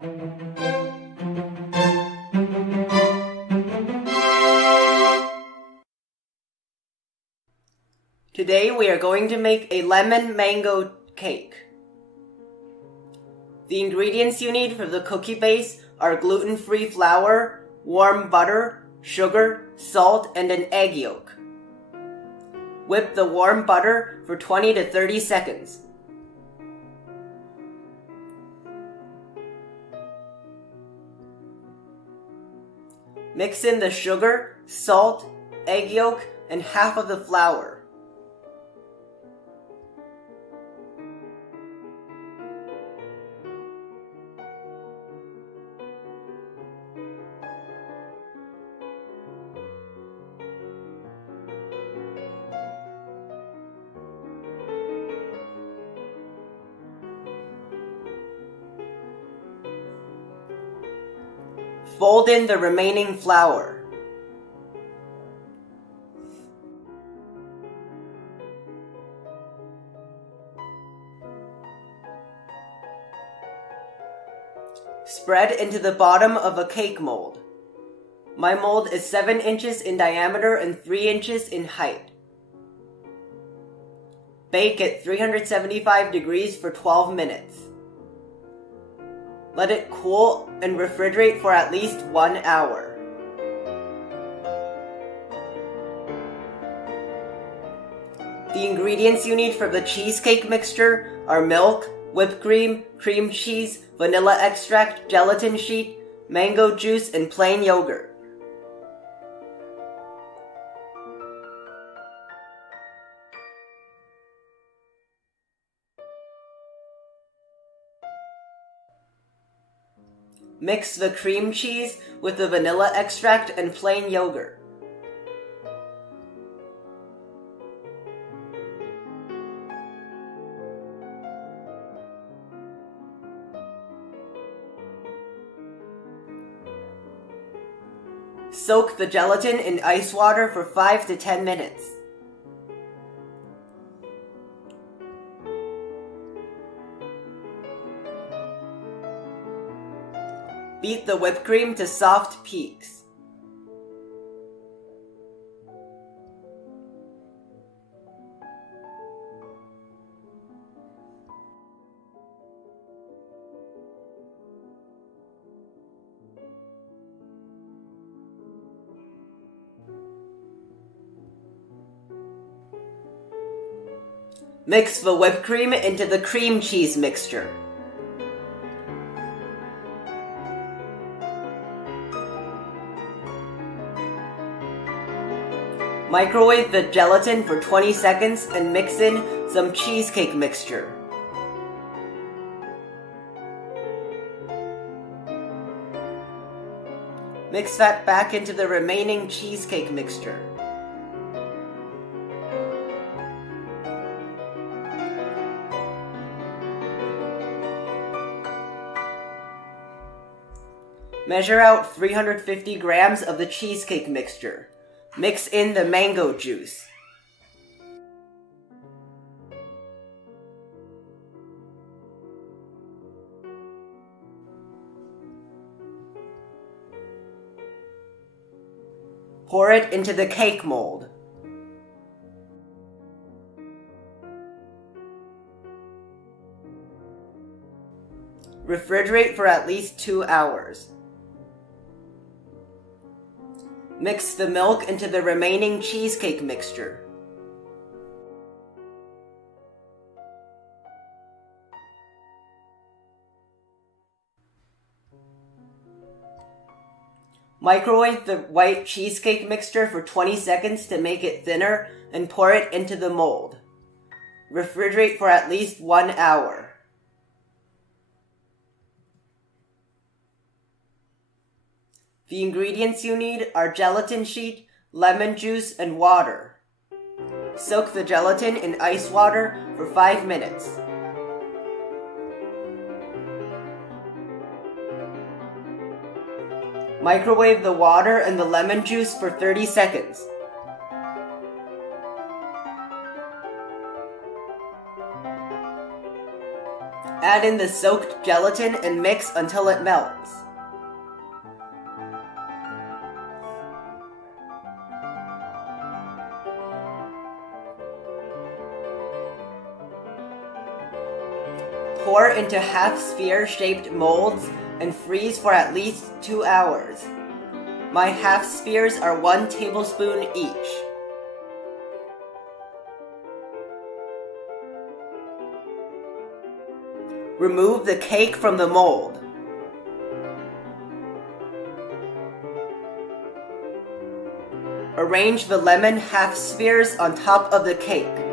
Today we are going to make a lemon mango cake. The ingredients you need for the cookie base are gluten-free flour, warm butter, sugar, salt, and an egg yolk. Whip the warm butter for 20 to 30 seconds. Mix in the sugar, salt, egg yolk, and half of the flour. Fold in the remaining flour. Spread into the bottom of a cake mold. My mold is 7 inches in diameter and 3 inches in height. Bake at 375 degrees for 12 minutes. Let it cool and refrigerate for at least 1 hour. The ingredients you need for the cheesecake mixture are milk, whipped cream, cream cheese, vanilla extract, gelatin sheet, mango juice, and plain yogurt. Mix the cream cheese with the vanilla extract and plain yogurt. Soak the gelatin in ice water for 5 to 10 minutes. Beat the whipped cream to soft peaks. Mix the whipped cream into the cream cheese mixture. Microwave the gelatin for 20 seconds and mix in some cheesecake mixture. Mix that back into the remaining cheesecake mixture. Measure out 350 grams of the cheesecake mixture. Mix in the mango juice. Pour it into the cake mold. Refrigerate for at least 2 hours. Mix the milk into the remaining cheesecake mixture. Microwave the white cheesecake mixture for 20 seconds to make it thinner and pour it into the mold. Refrigerate for at least 1 hour. The ingredients you need are gelatin sheet, lemon juice, and water. Soak the gelatin in ice water for 5 minutes. Microwave the water and the lemon juice for 30 seconds. Add in the soaked gelatin and mix until it melts. Pour into half-sphere-shaped molds and freeze for at least 2 hours. My half spheres are 1 tablespoon each. Remove the cake from the mold. Arrange the lemon half spheres on top of the cake.